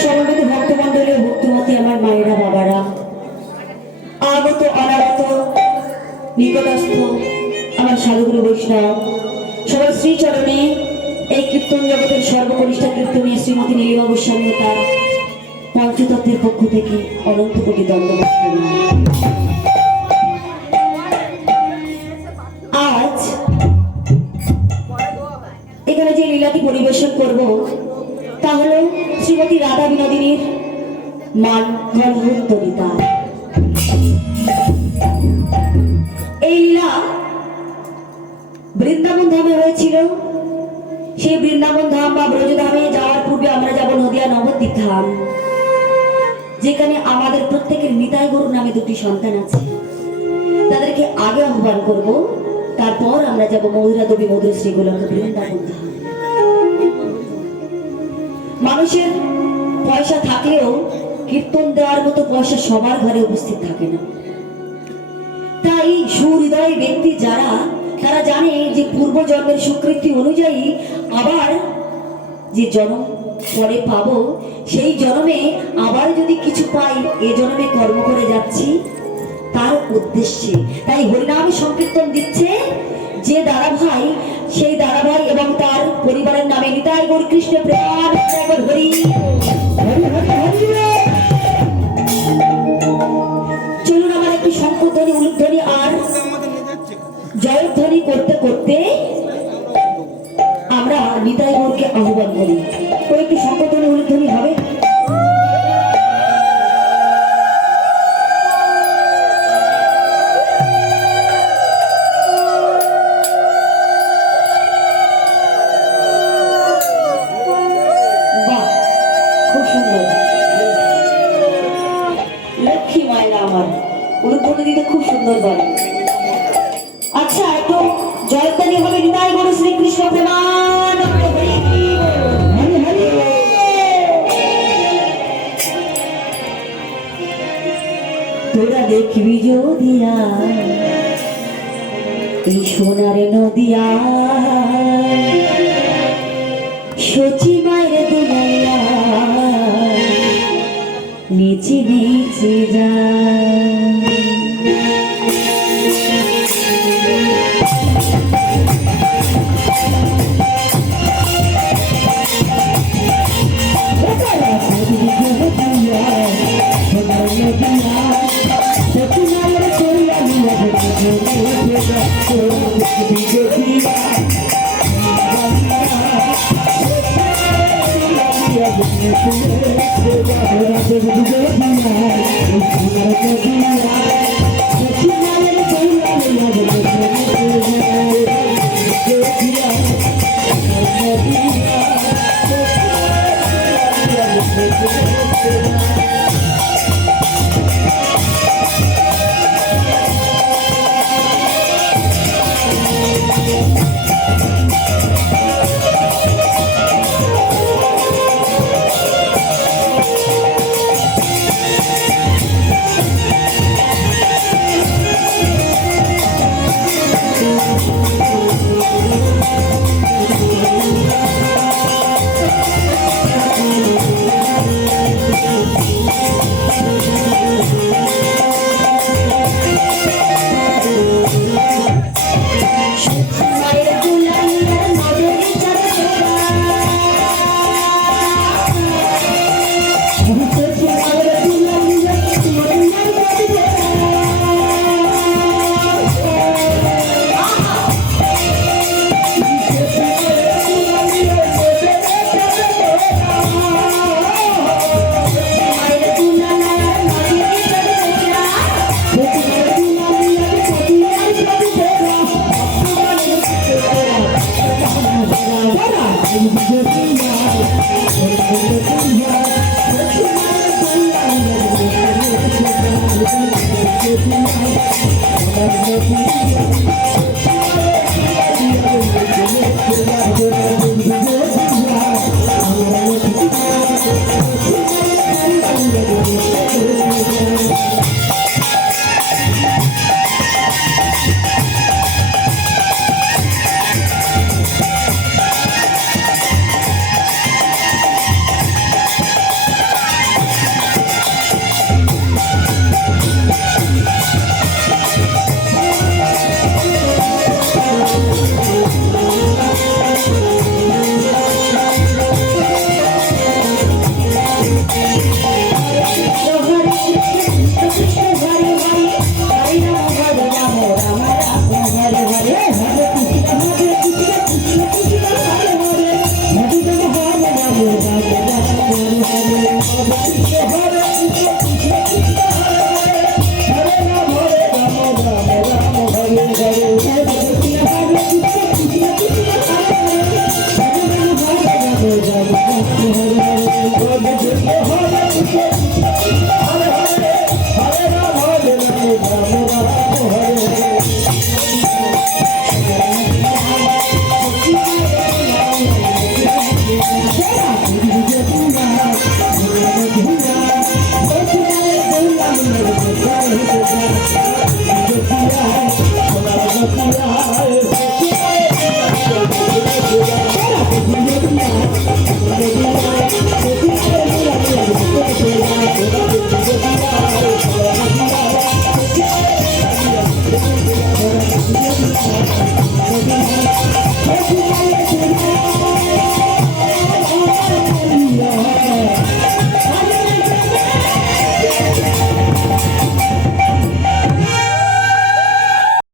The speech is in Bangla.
সমবেত ভক্তমন্ডলী, ভক্তিমতী আমার মায়েরা, বাবারা, আগত অনাগত নিকটস্থ আমার সাধুগুরু বৈষ্ণব সবার শ্রীচরণে এই কীর্তন জগতের সর্বকনিষ্ঠা কীর্তনী শ্রীমতী নীলিমা গোস্বামী ও তার পঞ্চতত্ত্বের পক্ষ থেকে অনন্ত কোটি দণ্ডবত প্রণাম। আজ এখানে যে লীলাটি পরিবেশন করব তা হল শ্রীমতী রাধা বিনোদিনীর মান গর্ভোত্তরিতা। এই লীলা বৃন্দাবন ধামে হয়েছিল। সেই বৃন্দাবন ধাম বা ব্রজধামে যাওয়ার পূর্বে আমরা যাব নদিয়া নবদ্বীপ ধাম, যেখানে আমাদের প্রত্যেকের নিতাই গরু নামে দুটি সন্তান আছে। তাদেরকে আগে আহ্বান করব, তারপর আমরা যাব মধুরা দেবী মধুর শ্রী গোলক বৃন্দাবন ধাম। মানুষের পয়সা থাকলেও কীর্তন দেওয়ার মতো পয়সা সবার ঘরে উপস্থিত থাকে না। তাই সুহৃদয় ব্যক্তি যারা, তারা জানে যে পূর্বজন্মের স্বীকৃতি অনুযায়ী আবার যে জন্ম পরে পাবো, সেই জন্মে আবার যদি কিছু পাই, এ জন্মে কর্ম করে যাচ্ছি তার উদ্দেশ্যে। তাই হরিনাম সংকীর্তন দিচ্ছে যে দাদা ভাই, সেই দাদা ভাই এবং তার পরিবারের নামে নিতাই গৌর কৃষ্ণ প্রেম হরি হরি হরি হরি। চলুন আমার একটি শঙ্খধ্বনি, উলুধ্বনি আর জয়ধ্বনি করতে করতে আমরা নিতাই গৌরকে আহ্বান করি। তো একটি শঙ্খধ্বনি, উলুধ্বনি হবে। লক্ষ্মী মায়েরা আমার উলুধ্বনি দিতে খুব সুন্দর বলে। আচ্ছা, একটু জয়ধ্বনি হবে। নিতাই গৌর শ্রীকৃষ্ণ প্রেমানন্দ হরি হরি হরি। তোরা দেখবি যদিয়া এই সোনার নদিয়া, সচি মায়ের দুলাইয়া নিচে নিচে যা। Hare Rama, Hare Rama, Rama Rama, Hare Hare.